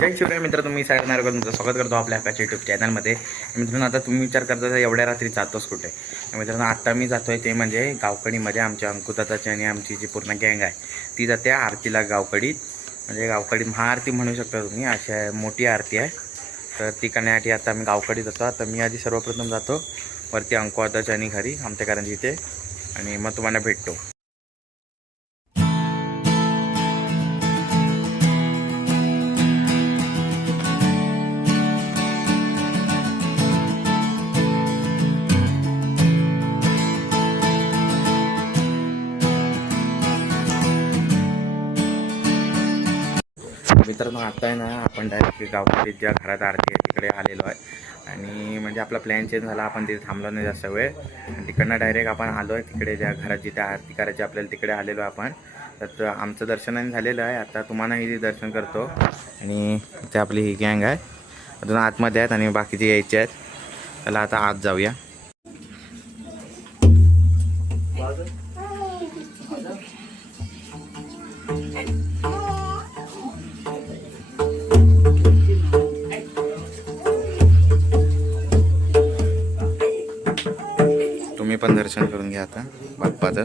जय शिवराय मित्र तुम्ही सागर तुमचं स्वागत करतो आपल्या हक्काच्या युट्यूब चॅनलमध्ये मित्रांनो आता तुम्ही विचार करता एवढ्या रात्री जातोच कुठे? मित्रांनो आत्ता मी जातो आहे ते म्हणजे गावकडीमध्ये आमच्या अंकुदाताची आणि आमची जी पूर्ण गँग आहे ती जाते आरतीला गावकडीत. म्हणजे गावकडीत महाआरती म्हणू शकता तुम्ही अशा मोठी आरती आहे. तर ती करण्यासाठी आता आम्ही गावकडीत जातो. आता मी आधी सर्वप्रथम जातो वरती अंकुदाताच्या आणि घरी आमच्या कारण इथे. आणि मग तुम्हाला भेटतो. मित्रांनो आता आहे ना आपण डायरेक्ट गावकडे ज्या घरात आरती आहे तिकडे आलेलो आहे. आणि म्हणजे आपला प्लॅन चेंज झाला आपण तिथे थांबलो नाही जास्त वेळ. आणि तिकडनं डायरेक्ट आपण आलो आहे तिकडे ज्या घरात जिथे आरती करायची आपल्याला तिकडे आलेलो आहे आपण. तर आमचं दर्शनाने झालेलं आहे. आता तुम्हालाही दर्शन करतो. आणि ते आपली ही गँग आहे. अजून आतमध्ये आहेत आणि बाकीचे यायचे आहेत. त्याला आता आत जाऊया. तुम्ही पण दर्शन करून घ्या आता बाप्पाचं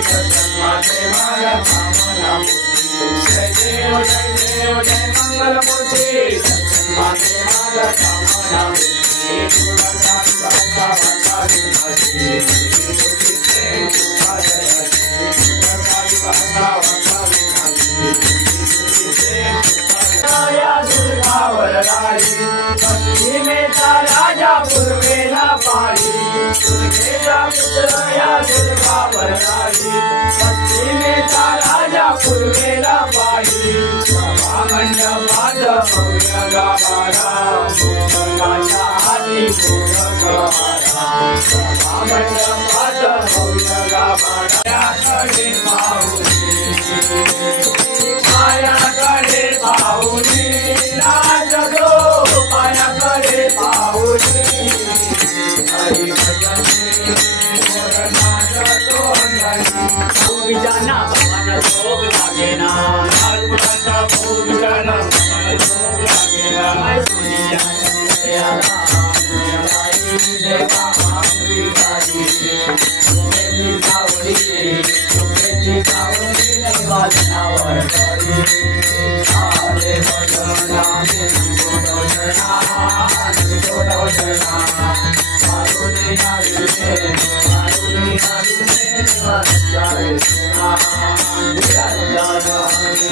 राजा पूर्वेला पाणी सभा मंडपात भव्य हाती मंडपात भव्य पाहुणे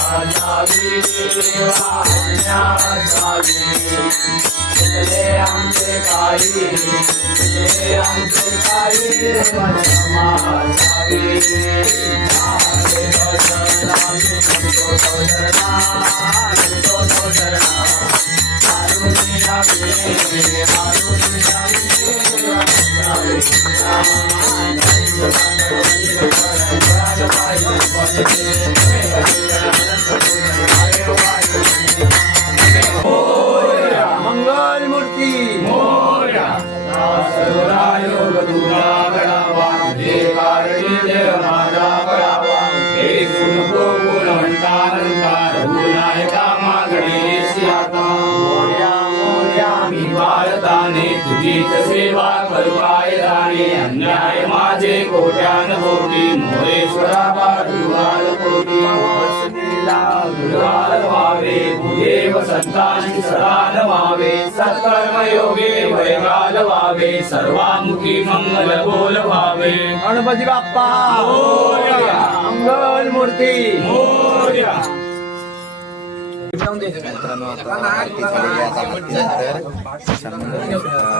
मान्या जावी आमचे काही समाजावी आले तुझे देव माझा गळावा एक सुनको गुण म्हणता रघुनायका मागणे आता मोर्या मोर्या मी बाळताने तुझीच सेवा करुवाय राणे अन्याय माझे कोट्यान कोटी मोरेश्वरा पाठुराल कोटी. व्हावे तुझे वसंतांची सदा नमावे सत्कर्म योगे वैगाल व्हावे सर्वामुखी मंगल बोल व्हावे गणपती बाप्पा! मंगल मूर्ती! मोर्या! मित्रांनो आता आरती झालेली आहे. आरतीनंतर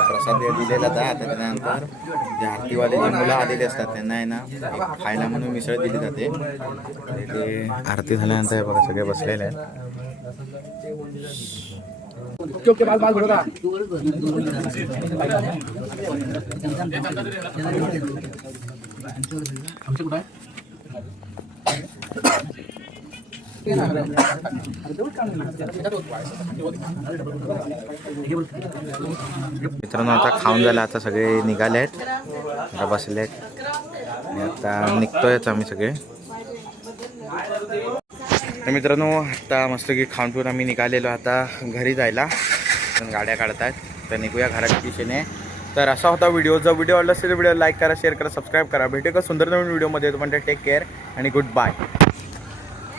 प्रसाद दिलेला जातात आता त्यानंतर जे आरतीवाले जे मुलं आलेले असतात त्यांना आहे ना एक खायला म्हणून मिसळ दिली जाते ते आरती झाल्यानंतर हे बघा सगळे बसलेले आहेत मित्रांनो आता खाऊन झालं आता सगळे निघाले आहेत. आता बसले आहेत. आणि आता निघतोयच आम्ही सगळे. तर मित्रांनो आता मस्त की खाऊन पिऊन आम्ही निघालेलो आता घरी जायला. पण गाड्या काढतात तर निघूया घराच्या दिशेने. तर असा होता व्हिडिओ जर व्हिडिओ आवडला असेल तर व्हिडिओ लाईक करा शेअर करा सबस्क्राईब करा. भेटू का सुंदर नवीन व्हिडिओमध्ये म्हणजे टेक केअर आणि गुड बाय